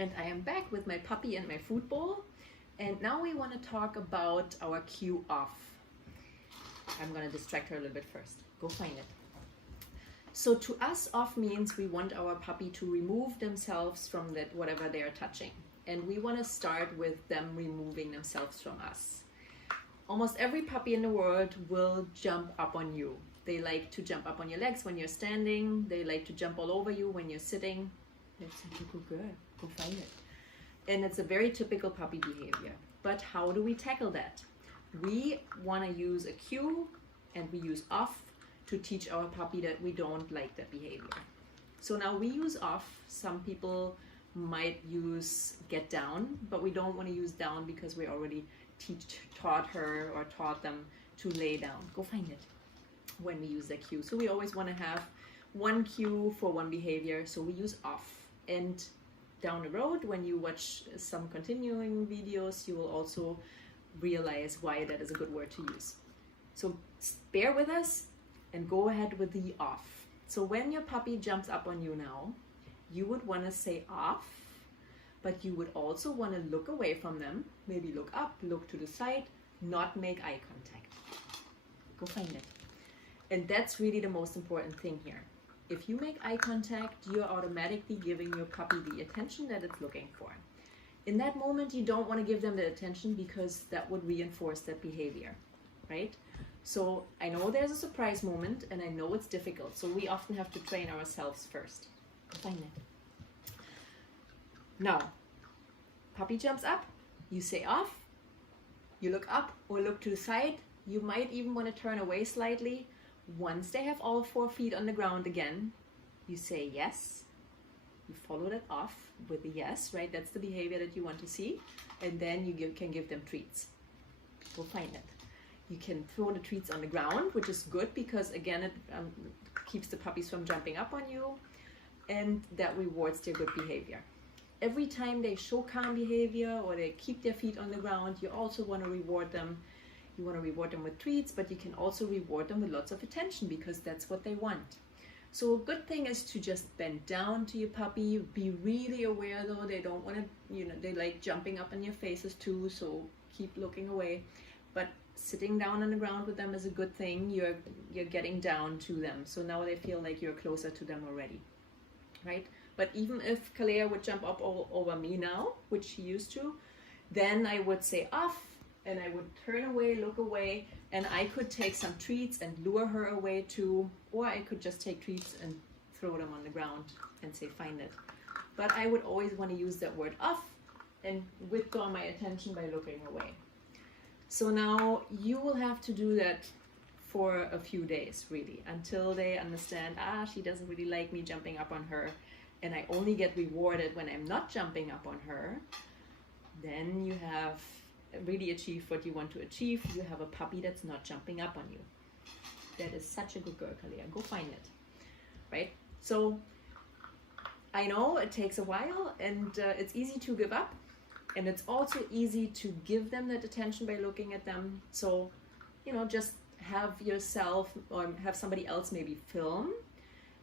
and I am back with my puppy and my food bowl. And now we want to talk about our cue off. I'm going to distract her a little bit first. Go find it. So to us, off means we want our puppy to remove themselves from that whatever they are touching. And we want to start with them removing themselves from us. Almost every puppy in the world will jump up on you. They like to jump up on your legs when you're standing. They like to jump all over you when you're sitting. That's such a good girl. Go find it. And it's a very typical puppy behavior. But how do we tackle that? We want to use a cue and we use off to teach our puppy that we don't like that behavior. So now we use off. Some people might use get down, but we don't want to use down because we already taught her or taught them to lay down. Go find it when we use that cue. So we always want to have one cue for one behavior. So we use off. And down the road, when you watch some continuing videos, you will also realize why that is a good word to use. So bear with us and go ahead with the off. So when your puppy jumps up on you now, you would want to say off, but you would also want to look away from them, maybe look up, look to the side, not make eye contact. Go find it. And that's really the most important thing here. If you make eye contact, you're automatically giving your puppy the attention that it's looking for. In that moment, you don't want to give them the attention because that would reinforce that behavior, right? So I know there's a surprise moment and I know it's difficult. So we often have to train ourselves first. Find it. Now, puppy jumps up, you say off, you look up or look to the side. You might even want to turn away slightly. Once they have all 4 feet on the ground again, you say yes. You follow that off with a yes, right? That's the behavior that you want to see. And then you can give them treats. Go find it. You can throw the treats on the ground, which is good because again, it keeps the puppies from jumping up on you. And that rewards their good behavior. Every time they show calm behavior or they keep their feet on the ground, you also want to reward them. You want to reward them with treats, but you can also reward them with lots of attention because that's what they want. So a good thing is to just bend down to your puppy. Be really aware though, they don't want to, they like jumping up on your faces too, so keep looking away. But sitting down on the ground with them is a good thing. You're getting down to them. So now they feel like you're closer to them already, right? But even if Kalea would jump up all over me now, which she used to, then I would say off, and I would turn away, look away, and I could take some treats and lure her away too, or I could just take treats and throw them on the ground and say find it. But I would always want to use that word off and withdraw my attention by looking away. So now you will have to do that for a few days really, until they understand, she doesn't really like me jumping up on her, and I only get rewarded when I'm not jumping up on her. Then you have really achieved what you want to achieve. You have a puppy that's not jumping up on you. That is such a good girl, Kalea. Go find it, right? So I know it takes a while and it's easy to give up, and it's also easy to give them that attention by looking at them. So, just have yourself or have somebody else maybe film.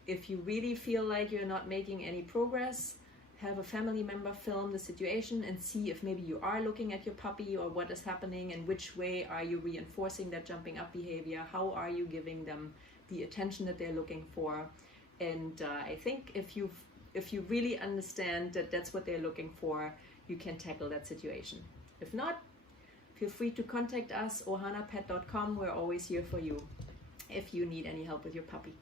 If you really feel like you're not making any progress, have a family member film the situation and see if maybe you are looking at your puppy or what is happening and which way are you reinforcing that jumping up behavior. How are you giving them the attention that they're looking for? And I think if you really understand that that's what they're looking for, you can tackle that situation. If not, feel free to contact us, ohanapet.com. We're always here for you if you need any help with your puppy.